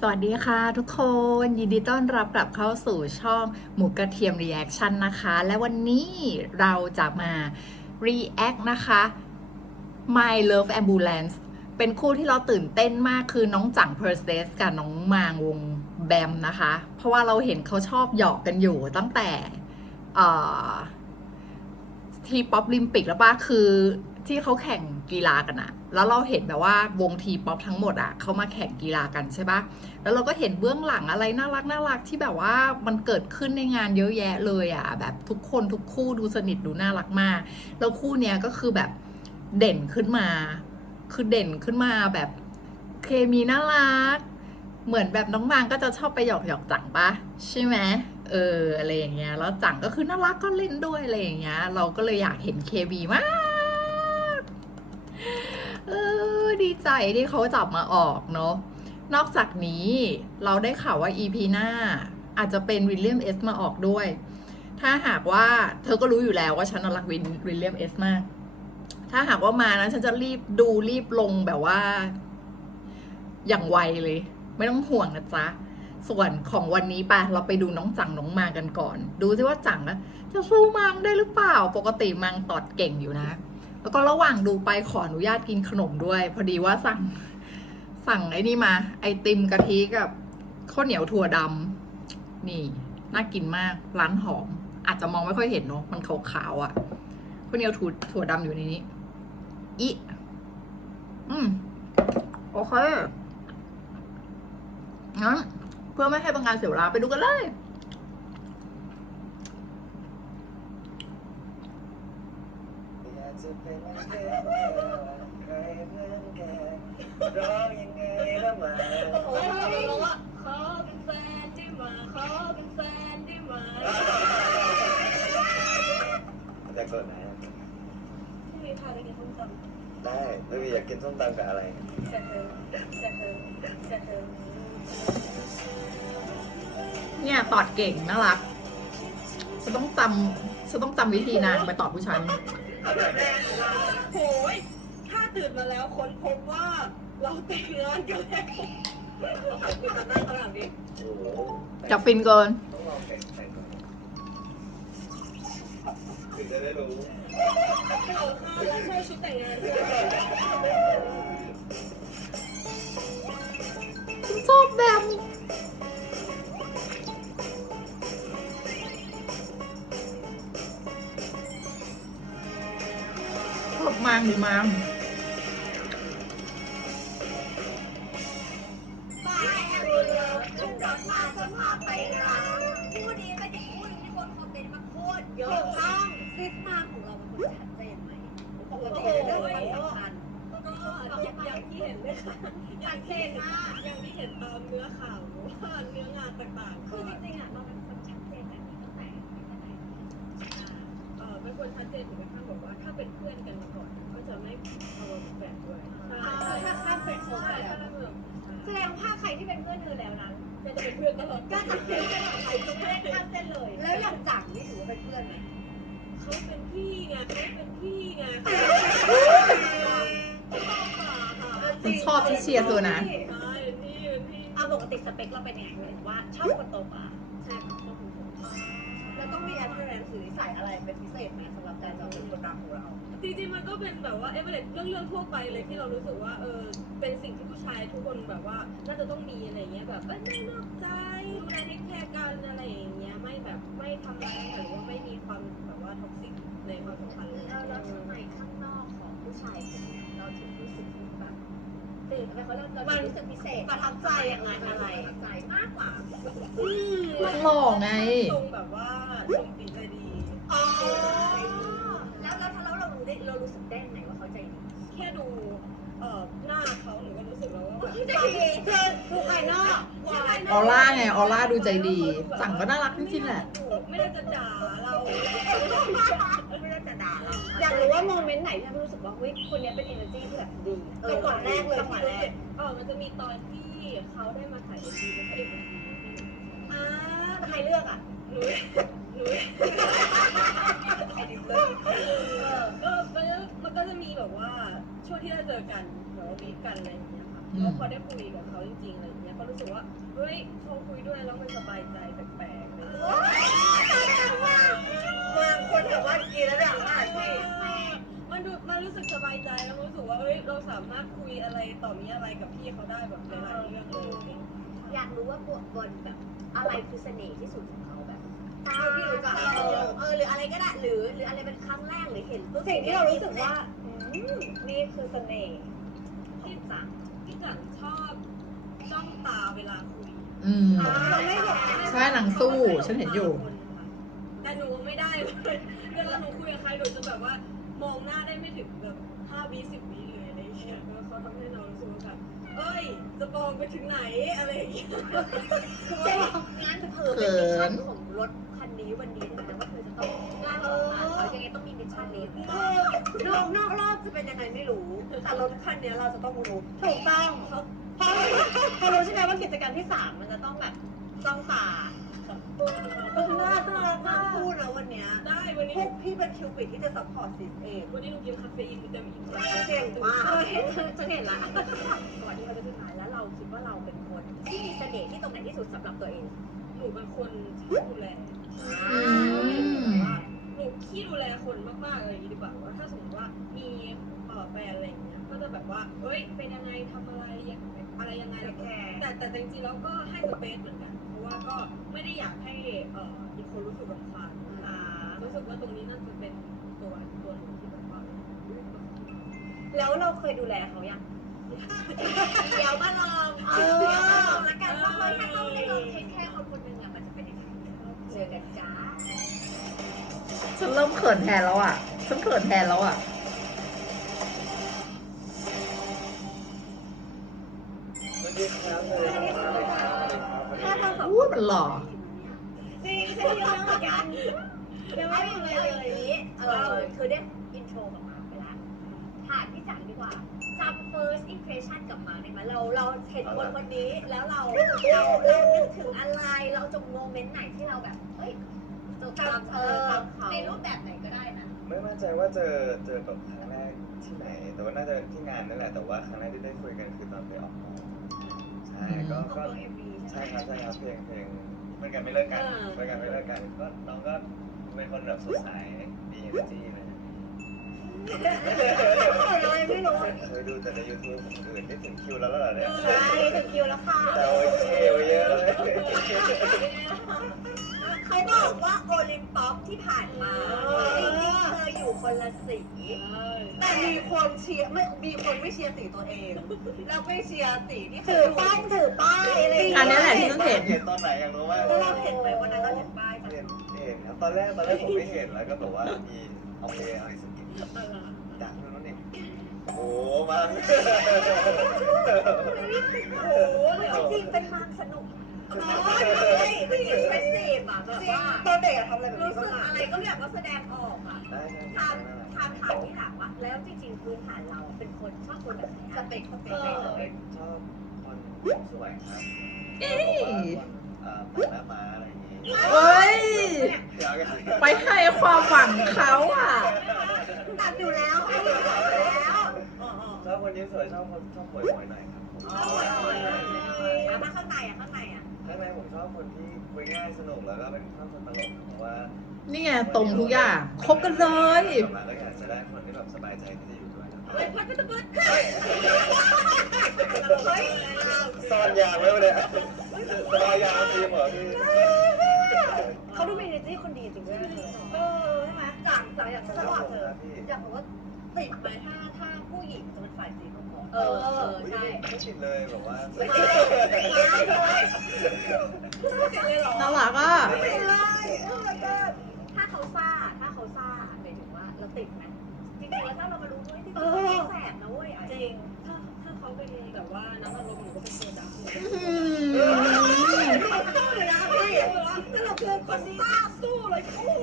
สวัสดีค่ะทุกคนยินดีต้อนรับกลับเข้าสู่ช่องหมูกระเทียม Reaction นะคะ และวันนี้เราจะมา React นะคะ My Love Ambulance เป็นคู่ที่เราตื่นเต้นมากคือน้องจัง p e r s e s กับน้องมางวงแบมนะคะ เพราะว่าเราเห็นเขาชอบหยอกกันอยู่ตั้งแต่เอ่ป๊อปลิมปิกแล้วป่ะคือ ที่เขาแข่งกีฬากันอะแล้วเราเห็นแบบว่าวงทีป๊อปทั้งหมดอะเขามาแข่งกีฬากันใช่ปะแล้วเราก็เห็นเบื้องหลังอะไรน่ารักน่ารักที่แบบว่ามันเกิดขึ้นในงานเยอะแยะเลยอะแบบทุกคนทุกคู่ดูสนิทดูน่ารักมาก แล้วคู่เนี้ยก็คือแบบเด่นขึ้นมา คือเด่นขึ้นมาแบบเคมีน่ารัก เหมือนแบบน้องมางก็จะชอบไปหยอกหยอกจังปะใช่ไหมเอออะไรอย่างเงี้ยแล้วจังก็คือน่ารักก็เล่นด้วยอะไรอย่างเงี้ย เราก็เลยอยากเห็นเคมีมาก ดีใจที่เขาจับมาออกเนาะนอกจากนี้เราได้ข่าวว่า EP หน้า อาจจะเป็นวิลเลียมเอสมาออกด้วย ถ้าหากว่าเธอก็รู้อยู่แล้วว่าฉันรักวินวิลเลียมเอสมาก ถ้าหากว่ามานะฉันจะรีบดูรีบลงแบบว่า อย่างไวเลย ไม่ต้องห่วงนะจ๊ะ ส่วนของวันนี้ไปเราไปดูน้องจังน้องมางกันก่อน ดูซิว่าจังอะจะสู้มังได้หรือเปล่า ปกติมังตอดเก่งอยู่นะ แล้วก็ระหว่างดูไปขออนุญาตกินขนมด้วย พอดีว่าสั่งสั่งไอ้นี่มา ไอติมกะทิกับข้าวเหนียวถั่วดำนี่ น่ากินมากร้านหอม อาจจะมองไม่ค่อยเห็นเนาะมันขาวๆอะ่ะข้าวเหนียวถั่วถั่วดำอยู่ในนี้อีอืมโอเคงั้นเพื่อไม่ให้บางงานเสียเวลาไปดูกันเลย อยาก จะเป็นแค่อนใครเหมือนแกร้องยังไงละมาโอ้ยเราว่าขอเป็นแฟนได้ไหมขอเป็นแฟนได้ไหมแต่ก่อนนะที่มีพาไปกินส้มตำได้ไม่มีอยากกินส้มตำกับอะไรจะเธอจะเธอจะเธอเนี่ยตอดเก่งน่ารักฉันต้องจำฉันต้องจำวิธีนางไปตอบผู้ชาย โหยถ้าตื่นมาแล้วค้นพบว่าเราแต่งงานกันแล้วคือจะนั่งขนาดนี้โอ้โหจับฟินเกิน ต้องลองแข่งแข่งก่อนถึงจะได้รู้เราเข้าแล้วใช่ชุดแต่งงานที่ฉันชอบแบบ มางหรือมาง ฉันชอบที่เชียร์เธอนะใช่เป็นพี่เป็นพี่เอาปกติสเปคเราเป็นยังไงหมายถึงว่าชอบคนโตกว่าใช่ค่ะชอบคุณผมแล้วต้องมีแอปเปิลแอนหรือนิสัยอะไรเป็นพิเศษไหมสำหรับการจะเป็นคนรักของเรา จริงๆมันก็เป็นแบบว่าเอเวอเรสต์เรื่องเรื่องทั่วไปเลยที่เรารู้สึกว่าเออเป็นสิ่งที่ผู้ชายทุกคนแบบว่าน่าจะต้องมีอะไรเงี้ยแบบเอ้ยไม่นอกใจดูแลเทคแคร์กันอะไรอย่างเงี้ยไม่แบบไม่ทำร้ายกันหรือว่าไม่มีความแบบว่าท็อกซิกในความสัมพันธ์เลย แล้วแล้วทำไมข้างนอกของผู้ชายคนนี้เราถึงรู้สึกแบบ ตื่นทำไมเขาเริ่มเราถึงรู้สึกพิเศษประทับใจอย่างไรอะอะไรไรประทับใจมากกว่าอืมมันหล่อไง ทรงแบบว่าทรงตีใจดี อ๋อแล้วแล้วถ้าเรารู้ได้เรารู้สึกได้ไงว่าเขาใจดีแค่ดู เอ่อหน้าเขาหนูก็รู้สึกแล้วว่าแบบใจดีเธอคือภายนอกออร่าไงออร่าดูใจดีจังก็น่ารักจริงๆแหละ ไม่ได้จะด่าเรา ไม่ได้จะด่าเราอยากรู้ว่าโมเมนต์ไหนที่รารู้สึกว่าเฮ้ยคนนี้เป็น energy ที่แบบดีจังหวะแรกเลยจังหที่วะรู้แรสึกเออมันจะมีตอนที่เขาได้มาถ่ายเอ็มวีเป็นพระเอกเอ่าใครเลือกอะหนูหนูไอ้ดิบเลยเออมันก็มันก็จะมีแบบว่าช่วงที่เราเจอกันแบบว่าวีกันอะไรอย่างเงี้ยค่ะแล้วพอได้คุยกับเขาจริงๆอะไรอย่างเงี้ยก็รู้สึกว่าเฮ้ยพอคุยด้วยแล้วมันสบายใจแปลกๆ เลยบางคนแบบว่ากินแล้วแบบว่าที่มันดูมันรู้สึกสบายใจแล้วรู้สึกว่าเฮ้ยเราสามารถคุยอะไรต่อมีอะไรกับพี่เขาได้แบบหลายๆเรื่องเลยอยากรู้ว่าบทบนแบบอะไรคือเสน่ห์ที่สุดของเขาแบบตาที่รู้จักเออเออหรืออะไรก็ได้หรือ หรืออะไรเป็นครั้งแรกหรือเห็นปุ๊บสิ่งที่เรารู้สึกว่าอืมนี่คือเสน่ห์ของจังพี่จันชอบจ้องตาเวลาคุยอืมเราไม่เห็นใช่หนังสู้ ฉันเห็นอยู่ แต่หนูไม่ได้เลยเวลาหนูคุยกับใครหนูจะแบบว่ามองหน้าได้ไม่ถึงแบบห้าวิสิบวิเลยอะไรอย่างเงี้ยแล้วเขาทำให้เรารู้สึกว่าแบบเอ้ยจะมองไปถึงไหนอะไรอย่างเงี้ยใช่งั้นเออเป็นมิชชั่นของรถคันนี้วันนี้นะว่าเธอจะต้องกล้าออกมาเขายังไงต้องมีมิชชั่นนี้นอกนอกรอบจะเป็นยังไงไม่รู้แต่รถคันนี้เราจะต้องรู้ถูกต้องเพราะเพราะรู้ใช่ไหมว่ากิจกรรมที่สามมันจะต้องแบบจ้องตา น่ารักมากพูดแล้ววันเนี้ยได้วันนี้พวกพี่เป็นคิวปิดที่จะซัพพอร์ตซิสเองวันนี้หนูกินคาเฟอีนวิตามินเก่งมากเออเห็นฉันเห็นละก่อนที่เขาจะขึ้นมาแล้วเราคิดว่าเราเป็นคนที่มีเสน่ห์ที่ตรงไหนที่สุดสำหรับตัวเองหนูเป็นคนชอบดูแลอืมว่าหนูขี้ดูแลคนมากๆอะไรอย่างนี้ดีกว่าว่า ถ้าสมมติว่ามีเอ่อแฟนอะไรอย่างเงี้ย ก็จะแบบว่าเฮ้ย เป็นยังไงทำอะไรยังอะไรยังไงแล้วก็แต่แต่จริงๆแล้วก็ให้สเปซเหมือนกันเพราะ ว่าก็ไม่ได้อยากให้เอ่ออีกคนรู้สึกรำคาญอ่ารู้สึกว่าตรงนี้น่าจะเป็นตัวตัวหนูที่แบบว่าแล้วเราเคยดูแลเขายังเดี๋ยวมาลองเออเดี๋ยวมาลองละกันว่าเฮ้ยถ้าเขาได้ลองเทคแค่คนคนหนึ่งอะมันจะเป็นยังไงเจอกันจ้าฉันเริ่มเขินแทนแล้วอะฉันเขินแทนแล้วอะ หล่อจริงฉันยังไม่เหมือนกันยังไม่เอามีอย่างอะไรนี้เลยเออคือได้อินโทรกับมาไปแล้วถามพี่จังดีกว่าจำ first impression กับมาได้ไหมเราเราเห็นคนคนนี้แล้วเราเราเรานึกถึงอะไรเราจงโมเมนต์ไหนที่เราแบบเฮ้ยจดจำเออในรูปแบบไหนก็ได้นะไม่มั่นใจว่าเจอเจอแบบครั้งแรกที่ไหน แต่ว่าน่าจะที่งานนั่นแหละแต่ว่าครั้งแรกที่ได้คุยกันคือตอนไปออกกองใช่ ก็ของก็ตัวเอ็มวีใช่ใช่ไหม ครับใช่ครับเพลงเพลงเพื่อนกันไม่เลิกกันเพื่อนกันไม่เลิกกันก็น้องก็เป็นคนแบบสดใสมีเอเนอร์จีเลยเลยไม่รู้เคยดูแต่ใน YouTube คนอื่นได้ถึงคิวแล้วเหรอเนี่ยใช่ถึงคิวแล้วค่ะแต่โอ้ยเที่ยวเยอะเลย เขาบอกว่าโอลิมปอปที่ผ่านมาจริงๆเธออยู่คนละสีแต่มีคนเชียร์ไม่มีคนไม่เชียร์สีตัวเอง แล้วไปเชียร์สีที่ถือป้ายถือป้ายอะไรอย่างอันเงี้ยนี้แหละที่ฉันเห็น เห็นตอนไหนอยากรู้ว่าแล้วเราเห็นไหมวันนั้นเราเห็นป้ายจ้ะเห็นเห็นครับตอนแรกตอนแรกผมไม่เห็นแล้วก็แบบว่ามีเอาเพลงอะไรสกินดังนู่นนั่นเองโอ้โหมัน โอ้โหเลยจริงเป็นมันสนุก น้อยเลยจริงเป็นสีบอะแบบว่าตอนเด็กอะทำอะไรแบบรู้นี้สึบ้างกอะอะไรก็อยากว่าแสดงออกอะได้ใช่ถามถามถามที่ถามว่าแล้วจริงๆพื้นฐานเราเป็นคนชอบคนแบบไหนสอะเปคสเปเอคสอเปคชอบคนสวยครับเอ้ยเอ่อปากหน้าม้าอะไรอย่างงี้เอ้ยอยากอยากไปให้ความหวังเขาอะ ตัดอยู่แล้วตัดอยู่แล้วชอบคนยิ้มสวยชอบคนชอบหมวยหมวยหน่อยครับแล้วมาข้างในอะข้างในอะ ข้างในผมชอบคนที่คุยง่ายสนุกแล้วก็เป็นชอบคนตลกเพราะว่านี่ไงตรงทุกอย่างครบกันเลยกลับมาก็อยากจะได้คนที่แบบสบายใจที่จะอยู่ด้วยครับเฮ้ยพัดพัดพัดเฮ้ยซ่อนยางไว้เลยซ่อนยางทีมเหรอพี่เขาดูมี energy คนดีจริงด้วยเออใช่ไหมจังจังอยากจะบอกเธอพี่อยากรู้ว่า ติดไหมถ้าถ้าผู้หญิงจะเป็นฝ่ายจีบก่อนเออเออใช่ไม่ติดเลยแบบว่าไม่ติดเลยไม่ติดเลยเหรอน่ารักอะไม่ติดเลยเออก็ถ้าเขาซ่าถ้าเขาซ่าหมายถึงว่าเราติดไหมจริงๆแล้วถ้าเรามารู้ว่าที่เขาแสบนะเว้ยจริงถ้าถ้าเขาเป็นแบบว่าน้ำอารมณ์หนูก็เป็นโซดาอืมเขาสู้เลยนะพี่ถ้าเราคือคนที่ซ่าสู้เลยกู้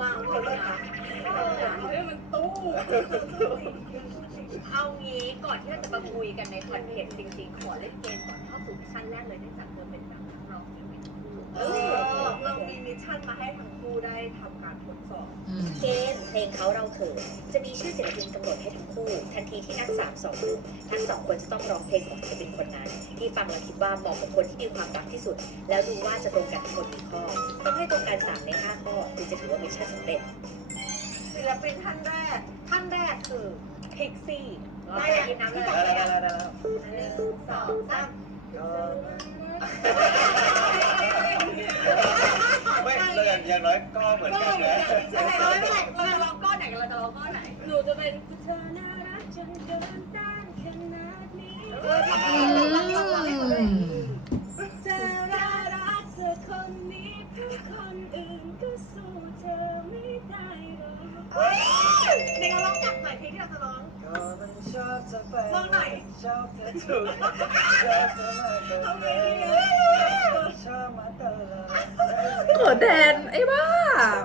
บางคนเลยนะเฮ้ยมันตู้เอางี้ก่อนที่เราจะมาคุยกันในคอนเทนต์จริงๆ ขอเล่นเกมก่อนเข้าสู่มิชชั่นแรกเลยเนื่องจากเธอ เป็นแบบนักร้องที่เป็นคู่เออเรามีมิชชั่นมาให้ทั้งคู่ได้ทำการทดสอบ อืมเกณฑ์เพลงเขาเราเขินจะมีชื่อศิลปินกำหนดให้ทั้งคู่ ทันทีที่นับสามสองหนึ่งทั้งสองคนจะต้องร้องเพลงของศิลปินคนนั้น ที่ฟังแล้วคิดว่าเหมาะกับคนที่มีความรักที่สุด แล้วดูว่าจะตรงกันทั้งหมดกี่ข้อ ต้องให้ตรงกันสามในห้าข้อจึงจะถือว่ามิชชั่นสำเร็จ ศิลปินท่านแรก ท่านแรกคือพิกซี่ได้ยินน้ำเลยได้แล้วได้แล้วได้แล้วหนึ่งสองสามไม่เรา อย่างอย่างน้อยก็เหมือนกันนะอะไรเราไม่เป็นเราจะร้องก้อนไหนเราจะร้องก้อนไหนหนูจะเป็นเธอน่ารักจนเกินต้านขนาดนี้เอออืมเธอน่ารักเธอคนนี้เพื่อคนอื่นก็สู้เธอไม่ได้หรอกในเราร้องจับหน่อยเพลงที่เราจะร้อง มันชอบเธอไปมองหน่อยชอบเธอถูกชอบเธอมากกว่าเดิมชอบมาตลอดเขินแทนไอ้บ้า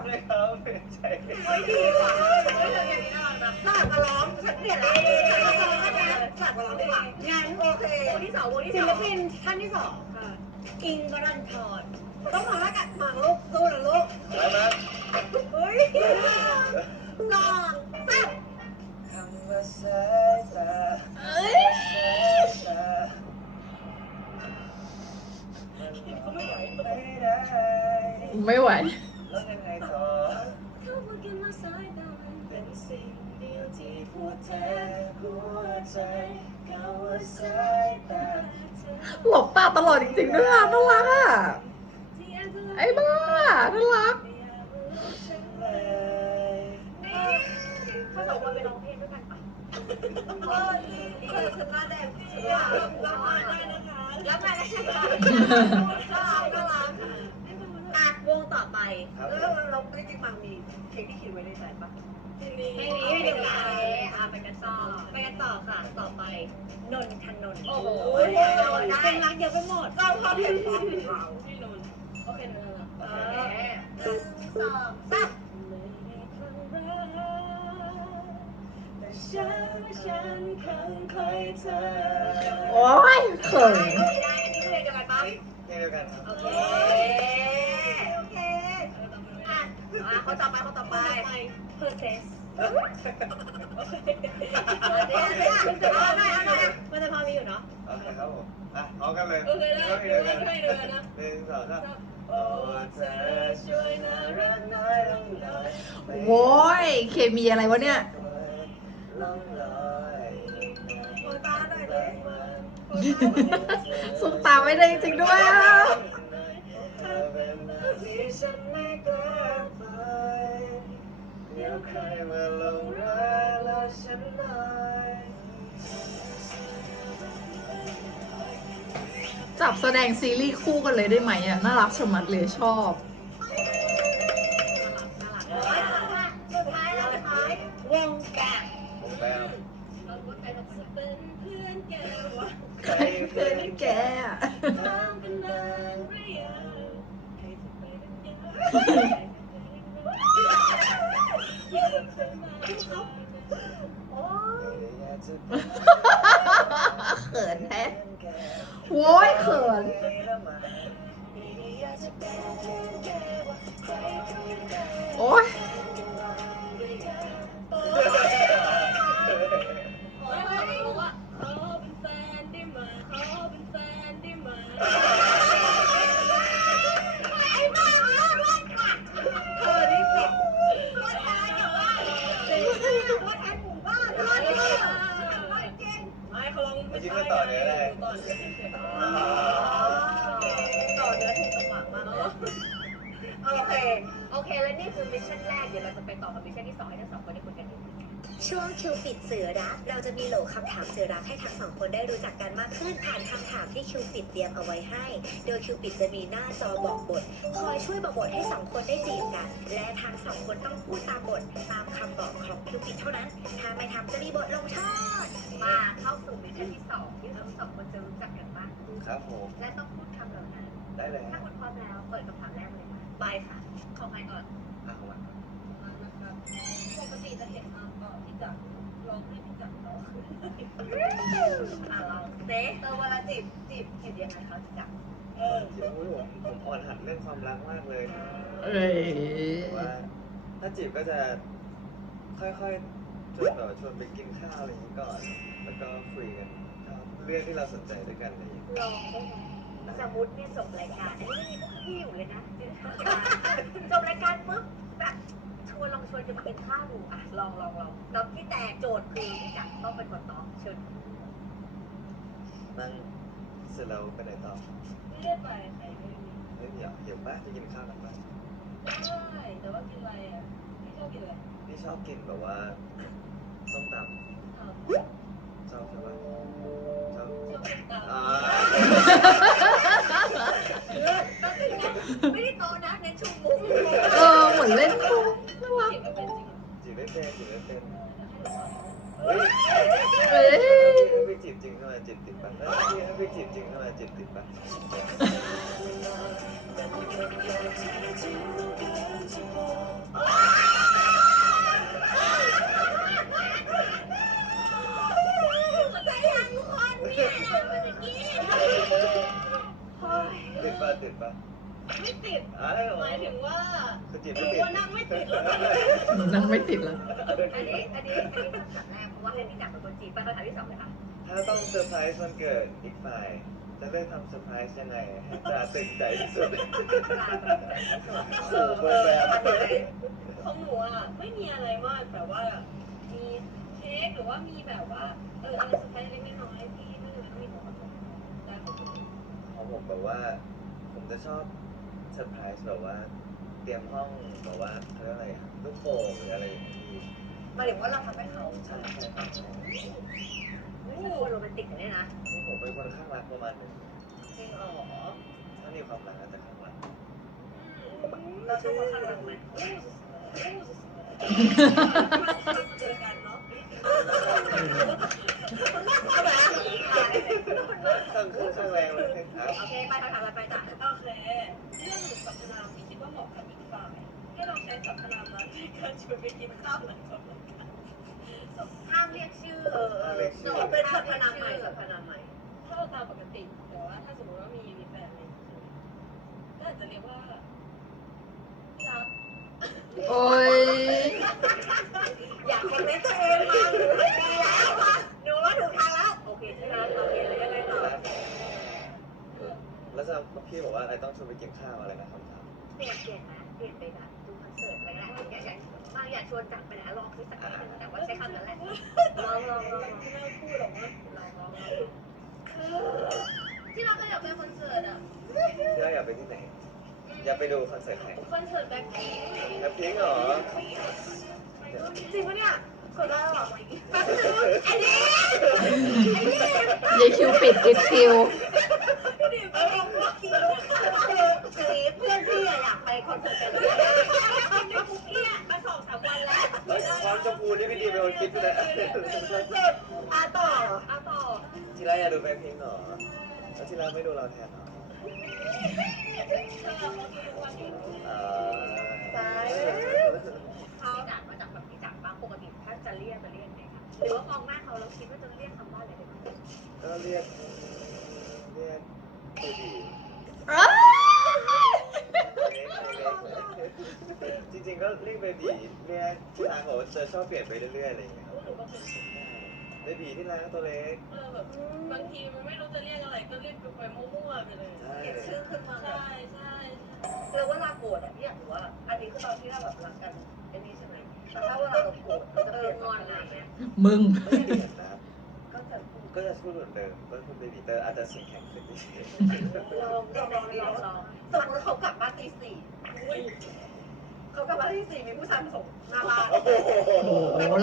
ไม่เขาไม่ใช่โอ้ยดีว่ะโอ้ยเราอย่างนี้น่ารักนะสลับมาร้องฉันเปลี่ยนละฉันมาร้องนะสลับมาร้องดีกว่างั้นโอเควงที่สองวงที่สองศิลปินท่านที่สองค่ะอิงวรันทรต้องขอละกันหมางลูกสู้นะลูกแล้วนะเฮ้ยสองสาม ไม่ไหว โอ้ยเขินได้อันนี้เพลงเดียวกันปะเพลงเดียวกันครับโอเค โอเคอะอะเขาต่อไปเขาต่อไปเพอร์เซสเอาเดี๋ยวเดี๋ยวเดี๋ยวเอาหน่อยเอาหน่อยมันจะพอมีอยู่เนาะโอเคครับผมอะพร้อมกันเลยโอเคได้เพลงเดียวกันเพลงเดียวกันนะหนึ่งสองสามโอ้เธอช่วยน่ารักน้อยลงหน่อยโว้ยเคมีอะไรวะเนี่ยลงลอย สุกตาไม่ได้จริงด้วยอะเธอเป็นแบบที่ฉันไม่กล้าไปเดี๋ยวใครมาลงรักแล้วฉันหน่อยจับแสดงซีรีส์คู่กันเลยได้ไหมอะ น่ารักชะมัดเลยชอบ ใครเพื่อนแกอะเขินแท้โว้ยเขิน โอ้ย องเมื่อกี้ไม่ต่อเนื้อเลยต่อเนื้อเฉยๆต่อเนื้อถูกจังหวะมากโอเค โอเค แล้วนี่คือมิชชั่นแรก เดี๋ยวเราจะไปต่อกับมิชชั่นที่สองให้ทั้งสองคนได้คุยกันดี ช่วงคิวปิดเสือรัก เราจะมีโหลคำถามเสือรักให้ทั้งสองคนได้รู้จักกันมากขึ้นผ่านคำถามที่คิวปิดเตรียมเอาไว้ให้ โดยคิวปิดจะมีหน้าจอบอกบท คอยช่วยบอกบทให้สองคนได้จีบกัน และทางสองคนต้องพูดตามบทตามคำบอกของคิวปิดเท่านั้น ถ้าไม่ทำจะมีบทลงโทษมาเข้าสู่มิชชั่นที่สองที่ทั้งสองคนจะรู้จักกันมากขึ้นครับผมและต้องพูดคำเหล่านั้นได้เลยถ้าคุณพร้อมแล้วเปิดคำถามแรกเลยค่ะไปค่ะขอใครก่อนอะมานะครับปกติจะเห็นอาเอ่อพี่ จักร้องให้พี่จักรร้องอะเราเซเออเวลาจีบจีบจีบยังไงเขาจะจับเจีบอุ้ยผมผมอ่อนหัดเรื่องความรักมากเลยเอ้ยแต่ว่าถ้าจีบก็จะค่อยๆชวนแบบชวนไปกินข้าวอะไรอย่างนี้ก่อน แล้วก็คุยกันเรื่องที่เราสนใจด้วยกันอะไรอย่างนี้ลองได้ไหมสมมติเนี่ยส่งรายการนี่ไม่มีพวกพี่อยู่เลยนะจบรายการปุ๊บแบบ วนลองชวนจะมากินข้าวดูอะลองลองลองแล้วพี่แต่โจทย์คือพี่จักรต้องเป็นคนตอบเชิญนั่งเสร็จแล้วไปไหนต่อไม่ได้ไปใครไม่มีไม่มีเหรอเดี๋ยวป้าจะกินข้าวกันป้าได้ แต่ว่ากินอะไรอะพี่ชอบกินอะไรพี่ชอบกินแบบว่าส้มตอ้าวำชอบใช่ปะชอบชอบกินตามอ่าไม่ได้โตนะในนชุมมุมเออเหมือนเล่นมุก จริงจีบไม่เป็นจีบไม่เป็นเออแล้วให้หนูสอนเฮ้ยเอ้ยให้ไปจีบจริงเข้ามาจีบติดปะเอ้ยให้ไปจีบจริงเข้ามาจีบติดปะเข้าใจยังทุกคนเนี่ยเมื่อกี้เฮ้ยติดปะติดปะไม่ติด อะไรหรอหมายถึงว่าคือจีบเอไม่อติด ว่านั่งไม่ติดแล้ว กันนั่งไม่ติดเลยอันนี้อันนี้อันนี้คำถามแรกเพราะว่าให้พี่จักรเป็นคนจีบไปคำถามที่สองเลยค่ะถ้าต้องเซอร์ไพรส์วันเกิดอีกฝ่าย จะเลือกทำเซอร์ไพรส์ยังไงให้ตาตื่นใจที่สุดโอ้โหแบบของหนูอะไม่มีอะไรมากแต่ว่ามีเค้กหรือว่ามีแบบว่าเอออะไรเซอร์ไพรส์เล็กๆน้อยๆที่ไม่จำเป็นต้องมีของขวัญได้หมดเลยของผมแบบว่า ผมจะชอบเซอร์ไพรส์แบบว่า เตรียมห้องแบบว่าเขาเรียกอะไรอะ ลูกโป่งหรืออะไรอย่างนี้หมายถึงว่าเราทำให้เขาใช่ใช่ครับไม่ใช่คนโรแมนติกเนี่ยนะนี่ผมเป็นคนข้างรักประมาณหนึงจริงเหรอถ้ามีความรักอาจจะข้างรักเราชอบคนข้างหลังไหมเจอกันเนาะข้างข้างข้างแรงเลยครับโอเคไปคำถามต่อไปจ้ะโอเคเรื่องสรรพนามที่คิดว่าเหมาะกับ อีกฝ่ายให้เราใช้สรรพนามนั้นในการชวนไปกินข้าวหลังจบรายการห้ามเรียกชื่อ เออเออโจทย์เป็นสรรพนามใหม่สรรพนามใหม่ถ้าเราตามปกติแต่ว่าถ้าสมมติว่ามีมีแฟนอะไรอย่างเงี้ยก็อาจจะเรียกว่าที่รักโอ้ยอยากคอมเมนต์ตัวเองมาหนูไม่ดีแล้วมาหนูว่าถูกทางแล้วโอเคใช่ไหมโอเคเลยยังไงต่อแล้วสำหรับพี่บอกว่าอะไรต้องชวนไปกินข้าวอะไรนะคำถามเปลี่ยนเปลี่ยนนะเปลี่ยนไปแบบดูคอนเสิร์ต อะไรก็ได้ยากอยากบางอยากชวนจับไปนะลองสิสักครั้งหนึ่งแต่ว่าใช้คำนั้นแหละลองลองลองลองไม่ต้องพูดหรอกว่าลองลองที่เราก็อยากไปคอนเสิร์ตอะที่เราอยากไปที่ไหน อยากไปดูคอนเสิร์ตไหนคอนเสิร์ตแบ็คพิงค์แอปพิงเหรอจริงปะเนี่ยกดได้หรอยายคิวปิดอิดคิว เออเมื่อกี้คือเพื่อนพี่อยากไปคอนเสิร์ตกันเลยในคุกกี้มาสองสามวันแล้ว ความชมพูนี่พี่ดีเป็นคนคิดเลยอะต่ออะต่อที่เราอยากดูแบ็คพิงเหรอแล้วที่เราไม่ดูเราแทนเหรออ่าเขาจากมาจากแบบพี่จักรบ้างปกติถ้าจะเรียกจะเรียกไงคะหรือว่ามองหน้าเขาแล้วคิดว่าจะเรียกคำว่าอะไรได้บ้างก็เรียก เรียกเบบี จริงๆก็เรียกเบบีเรียที่ร้านบอกว่าจะชอบเปลี่ยนไปเรื่อยๆอะไรอย่างเงี้ยครับเบบีที่ร้านก็ตัวเล็ก เออแบบบางทีมันไม่รู้จะเรียกอะไรก็เรียกไปมั่วๆไปเลยเก็บชื่อขึ้นมาใช่ใช่แล้วเวลาโกรธอะพี่อยากรู้ว่าอันนี้คือตอนที่เราแบบรักกันไอ้นี่ใช่ไหมแต่ถ้าเวลาเราโกรธเราจะเปลี่ยนงอนอะไรเงี้ยมึง ไม่ได้เปลี่ยน ก็จะพูดก็จะพูดเหมือนเดิมก็พูดเบบีแต่อาจจะเสียงแข็งขึ้นนิดนึงลองลองลองลองลองสมมติเขากลับบ้านตีสี่เขากลับบ้านตีสี่มีผู้ชายมาส่งหน้าบ้านโอ้โห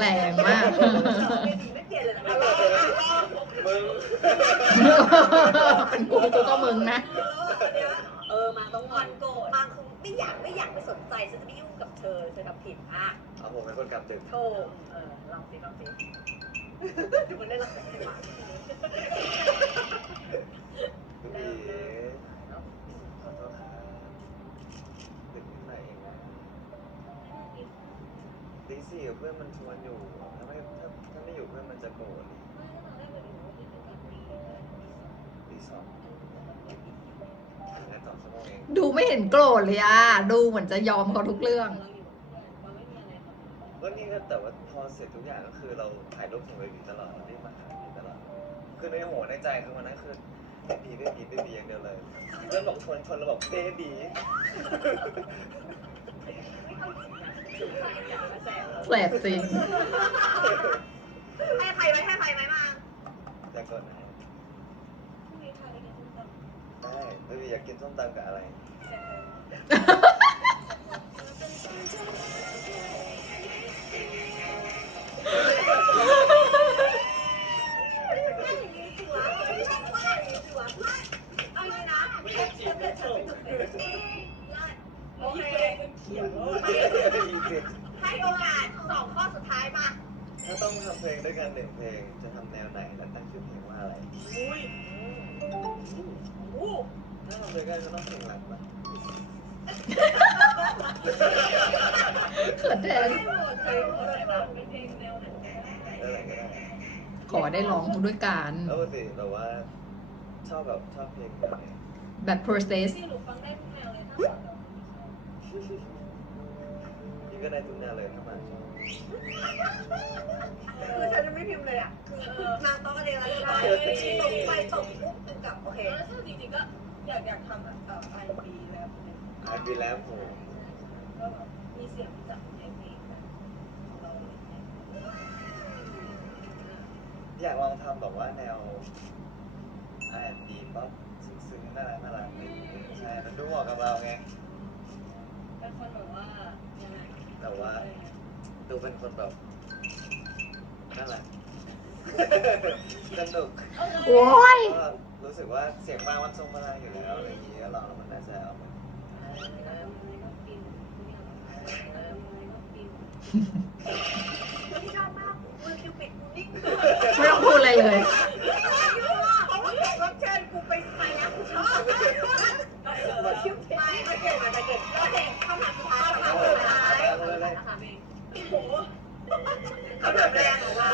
แรงมากไม่ดีไม่เปลี่ยนเลยนะมึงเป็นกูกูก็มึงนะเออมาต้องงอนโกรธมาคือไม่อยากไม่อยากไปสนใจฉันจะไม่ยุ่งกับเธอเธอทำผิดอะเอาผมเป็นคนกำดึกโทษเออลองสิลองสิ ดูมันได้รับการให้หวานทุกทีขอโทษครับดึกนิดหน่อยเองนะตีสี่เพื่อนมันชวนอยู่ถ้าไม่ถ้าถ้าไม่อยู่เพื่อนมันจะโกรธตีสองดูไม่เห็นโกรธเลยอะดูเหมือนจะยอมเขาทุกเรื่อง เราไม่มีอะไรครับ ก็ นี่ก็แต่ว่าพอเสร็จทุกอย่างก็คือเราถ่ายรูปส่งไปบีตลอดรีบมาหาบีตลอด คือในหัวในใจคือวันนั้นคือเบบีเบบีเบบีอย่างเดียวเลยเพื่อนบอกชวนชวนเราบอกเบบีแสบจริงให้ใครไว้ให้ใครไหมมาแต่ก่อนนะพรุ่งนี้ทานอะไรกันบ้างได้เบบีอยากกินส้มตำกับอะไรเโอเคเขียนว่าให้โอกาสสองข้อสุดท้ายมา ถ้าต้องทำเพลงด้วยกันหนึ่งเพลงจะทำแนวไหนและตั้งชื่อเพลงว่าอะไร อุ้ยโอ้ถ้าทำด้วยกันก็ต้องเพลงรักปะ เขินแทนเพลงอะไรบ้างเป็นเพลงแนวไหนอะไรก็ได้ขอได้ร้องด้วยกันแล้วปกติแบบว่าชอบแบบชอบเพลงแบบไหนแบบ process ที่หนูฟังได้ทุกแนวเลยถ้าฟังแบบพี่ก็ได้ทุกแนวเลยถ้ามาชอบคือฉันจะไม่พิมพ์เลยอะ คือนางต้องเรียนอะไรก็ได้ตกไปตกปุ๊บกูกลับโอเคแล้วถ้าจริงๆก็อยากอยากทำแบบเอ่อ R&B แล้วเนี่ยอาร์บีแล้วผมก็แบบ มีเสียงจากเพลงนี้แบบของเราอะไรอย่างเงี้ยอยากลองทำแบบว่าแนว R&B ป๊อปซึ้งๆน่ารักน่ารักอะไรอย่างเงี้ยใช่มันดูเหมาะกับเราไงเป็นคนแบบว่ายังไงแต่ว่าอะไรเงี้ยดูเป็นคนแบบน่ารักสนุกโอ้ยก็รู้สึกว่าเสียงมามันทรงพลังอยู่แล้วอะไรอย่างเงี้ยเราแล้วมันน่าจะเอามา ที่ชอบมากมือคิวปิดกูนิ่งไม่ต้องพูดอะไรเลย เพราะว่าแขกรับเชิญกูไปไปแล้วกูชอบมือคิวปิดไปเกิดมาเกิดโอเคคำถามสุดท้ายคำถามสุดท้ายโอ้โหคำถามแรงของเรา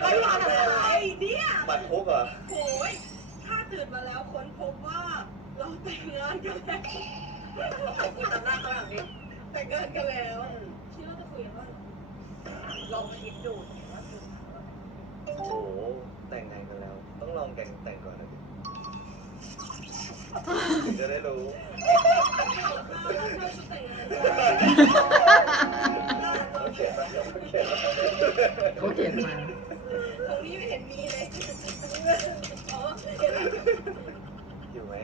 ไม่ทำอะไรเนี่ยบัตรคุกเหรอโอ้ยถ้าตื่นมาแล้วค้นพบว่าเราแต่งงานกันแล้ว แต่งงานกันแล้ว คิดว่าจะคุยกันว่าลองคิดดูโอ้โหแต่งงานกันแล้ว ต้องลองแต่งแต่งก่อนนะดิถึงจะได้รู้ โอเคปะโอเคปะเขาเขียนมาตรงนี้ไม่เห็นมีเลย อ๋ออยู่ไหม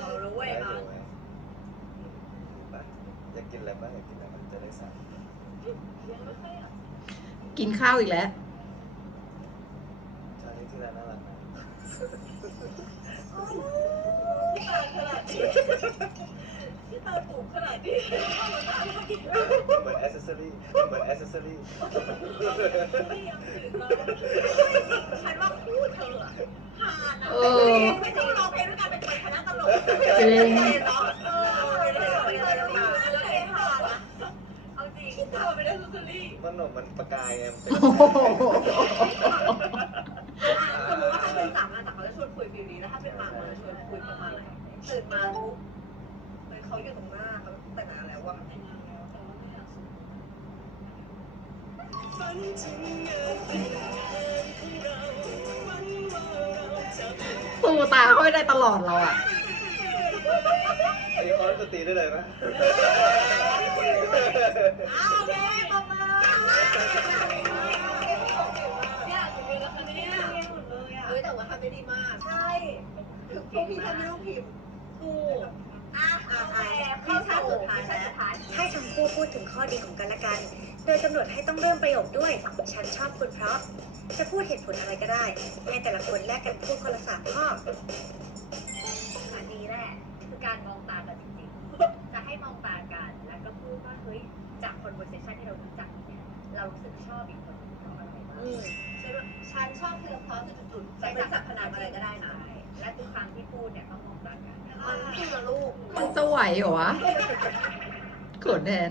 เรารู้เว้ย ได้ มา อยู่ไหมอยู่ปะ อยากกินอะไรปะอยากกินอะไรปะจะได้สั่งกินข้าวอีกแล้ว ชาที่ที่ร้านน่ารักนะที่ตาขนาดนี้ที่ตาตูบขนาดนี้มันตาไม่กินเหมือนแอสเซสซอรี่เหมือนแอสเซสซอรี่ไม่ยังตื่นมาฉันว่าคู่เธออะหานะเออ ไม่ใช่ร้องเพลงด้วยกันเป็นคณะตลกจริง เนาะเออไม่ได้ไม่ได้ไม่ได้แล้วเพลงหานะเอาจริง ตาไม่ได้ซูซลี่ มัน หนมมันประกายไงมันเป็นโอ้โหสมมติว่าถ้าเป็นสามงานแต่เขาจะชวนคุยฟิลนี้แล้วถ้าเป็นมาเขาจะชวนคุยประมาณไหนตื่นมาปุ๊บเฮ้ยเขาอยู่ตรงหน้าเขาแต่งงานแล้วว่าแต่งงานแล้วแต่ว่าไม่อยากสูงสู้ตาเขาไม่ได้ตลอดเราอะอันนี้เขาจะตีได้เลยไหม อ้าวโอเคตบมืออ ยากจะเป็นนะคะเนี่ยหมดเลยอะเฮ้ยแต่ว่าทำได้ดีมากใช่ถึงพวกพี่ทำไม่ต้องพิมพ์ถูกอะอะอะพี่ชาติสุดท้ายแล้วให้ทั้งคู่พูดถึงข้อดีของกันและกัน โดยกำหนดให้ต้องเริ่มประโยคด้วย ฉันชอบคุณเพราะ จะพูดเหตุผลอะไรก็ได้ให้แต่ละคนแลกกันพูดคนละสามข้ออันนี้แหละคือการมองตากันจริงๆ จะให้มองตากันแล้วก็พูดว่าเฮ้ยจาก conversation ที่เรารู้จัก เรารู้สึกชอบอีกคนทำอะไรฉันชอบเธอเพราะจุดจุดใช้สรรพนามอะไรก็ได้นะและทุกครั้งที่พูดเนี่ยต้องมองตากันมันคือลูกมันจะไหวเหรอวะโกรแทน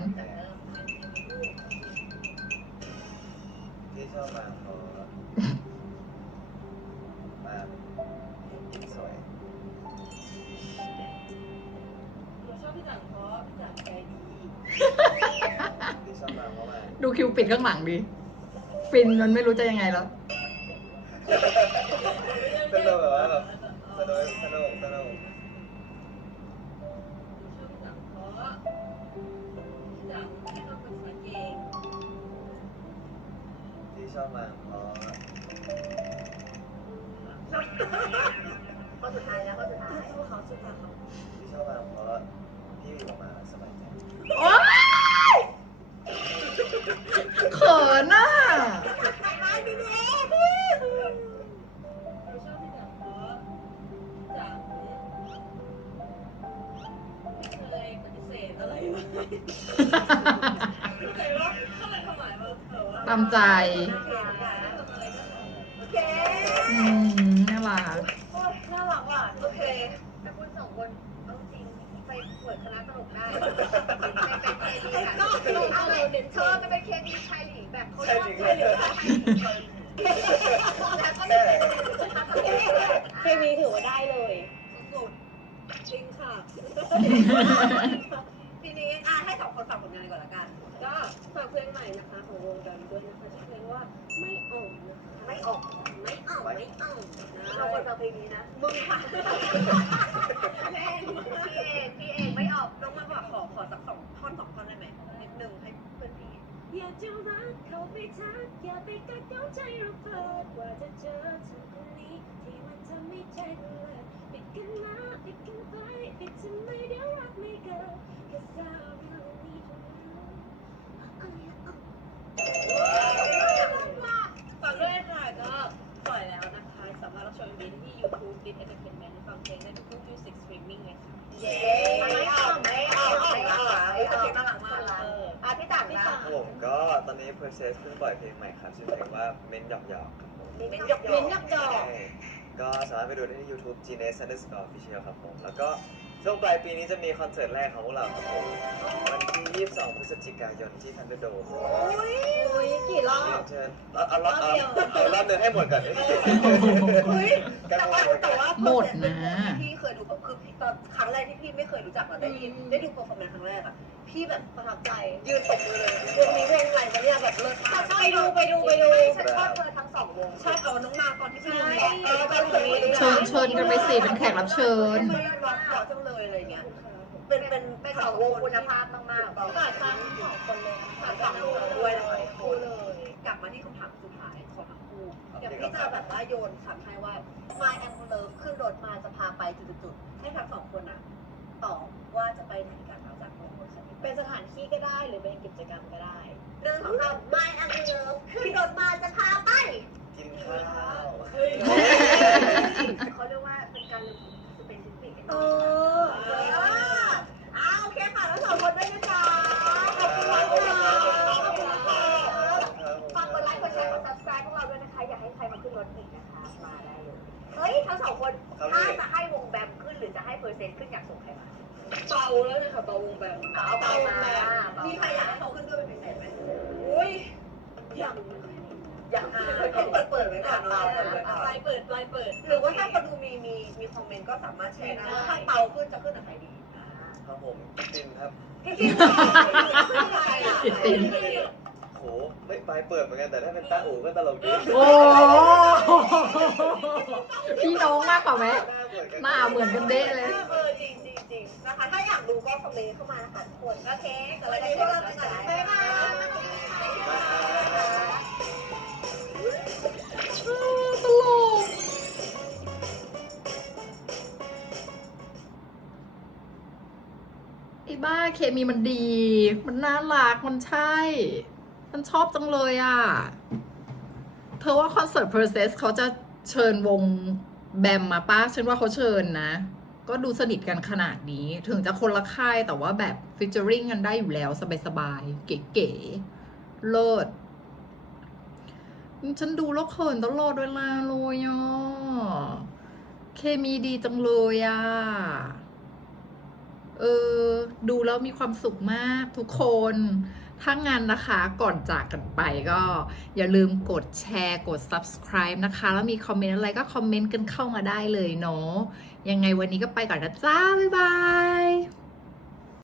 ที่ชอบมาขอมาสวยหนูชอบพี่จังเพราะพี่จังใจดี ดูคิวปิดข้างหลังดิฟินมันไม่รู้จะยังไงแล้วสนุกแบบว่าแบบสนุกสนุกสนุกที่ชอบมาเพราะข้อสุดท้ายแล้วข้อสุดท้ายสู้เขาสู้เขาที่ชอบมาเพราะ พี่อยู่มาสบายใจโอ๊ยเขินอะเราชอ ปิดคณะตลกได้ไปเป็นเคดีอะเอาเลยเธอไปเป็นเคดีชายหลีแบบเขาชอบชายหลยแล้วก็เป็นเคดีเคมีถือว่าได้เลย สุดจริงค่ะ ทีนี้อะให้สองคนฝากผลงานก่อนละกัน ก็ฝากเพลงใหม่นะคะของวงการด้วยนะคะชื่อเพลงว่าไม่ออกนะคะไม่ออก ไม่ออกไม่ออกเราคนฟังเพลงนี้นะมึงค่ะพี่เองพี่เองไม่ออกน้องมาบอกขอขอสักสองท่อนสองท่อนได้ไหมนิดนึงให้เพื่อนพี่อยากจะรักเขาไปทักอย่าไปกักเกาใจเราเพิดกว่าจะเจอเธอคนนี้ที่มันทำให้ใจเลิศปิด กันมาปิดกันไปปิดทำไมเดี๋ยวรักไม่เกิด Cause I really need you now ฝากด้วยค่ะก็ปล่อยแล้วนะคะ สามารถรับชมวีที่ YouTube Dit Entertainment ฟังเพลงได้ทุกๆ Music Streaming เลยค่ะเย้ไม่ออกไม่ออกไม่ออกไอ้เพลงน่ารักมากเลยอะพี่จังพี่จังผมก็ตอนนี้ Process เพิ่งปล่อยเพลงใหม่ครับชื่อเพลงว่าเม้นหยอกหยอกครับผมเม้นหยอกหยอกเม้นหยอกหยอก ใช่ ก็สามารถไปดูได้ที่ YouTube g n e s Underscore Official ครับผม แล้วก็ช่วงปลายปีนี้จะมีคอนเสิร์ตแรกของพวกเราครับผมวันที่ 22 พฤศจิกายนที่ทันเดอร์โดมอุ้ยกี่รอบ เชิญเอาเอารอบเอาเอารอบหนึ่งให้หมดก่อนเฮ้ยกันแต่หมว่าดก่แต่อนว่าหมดนะพี่เคยดูคือพี่ตอน ครั้งแรกที่พี่ไม่เคยรู้จักเราได้ยินได้ดูโปรแกรมครั้งแรกอะพี่แบบประทับใจยืนตบมือเลยวงนี้เพลงอะไรมาเนี่ยแบบเลิศมากไปดูไปดูไปดูฉันชอบเธอทั้งสองวงใช่เอาน้องมาก่อนที่พี่ดูเออตอนเชิญเชิญกันไปสิเป็นแขกรับเชิญไม่รักหล่อจังเลยอะไรเงี้ยเป็นเป็นเป็นสองวงคุณภาพมากก็ทั้งสองคนเลยทั้งสองคนด้วยนะคะคู่เลยกลับมาที่คำถามสุดท้ายของทั้งคู่เดี๋ยวพี่จะแบบว่าโยนคำให้ว่า My a m b u l a n c e ขึ้นรถมาจะพาไปจุดๆๆ ให้ทั้งสองคนอะตอบว่าจะไปไหนกันหลังจากรถคันนี้เป็นสถานที่ก็ได้หรือเป็นกิจกรรมก็ได้ๆเรื่องของเรา My a m b u l a n c e ขึ้นรถมาจะพาไปกินข้าว ต์เข้านะคะทุกคนโอเคสวัสดีพวกเราไปก่อนนะบ๊ายบายตลกไอ้บ้าเคมีมันดี มันน่ารัก มันใช่ มันชอบจังเลยอะ เธอว่าคอนเสิร์ต Process เขาจะเชิญวงแบมมาป้าฉันว่าเขาเชิญนะ ก็ดูสนิทกันขนาดนี้ ถึงจะคนละค่ายแต่ว่าแบบฟิชเจอริงกันได้อยู่แล้ว สบายๆ เก๋ๆเลิศฉันดูแล้วเขินตลอดเวลาเลยอะเคมีดีจังเลยอะ เออ ดูแล้วมีความสุขมากทุกคน ถ้างั้นนะคะก่อนจากกันไปก็อย่าลืมกดแชร์กด subscribe นะคะ แล้วมีคอมเมนต์อะไรก็คอมเมนต์กันเข้ามาได้เลยเนาะยังไงวันนี้ก็ไปก่อนนะจ้า บ๊ายบาย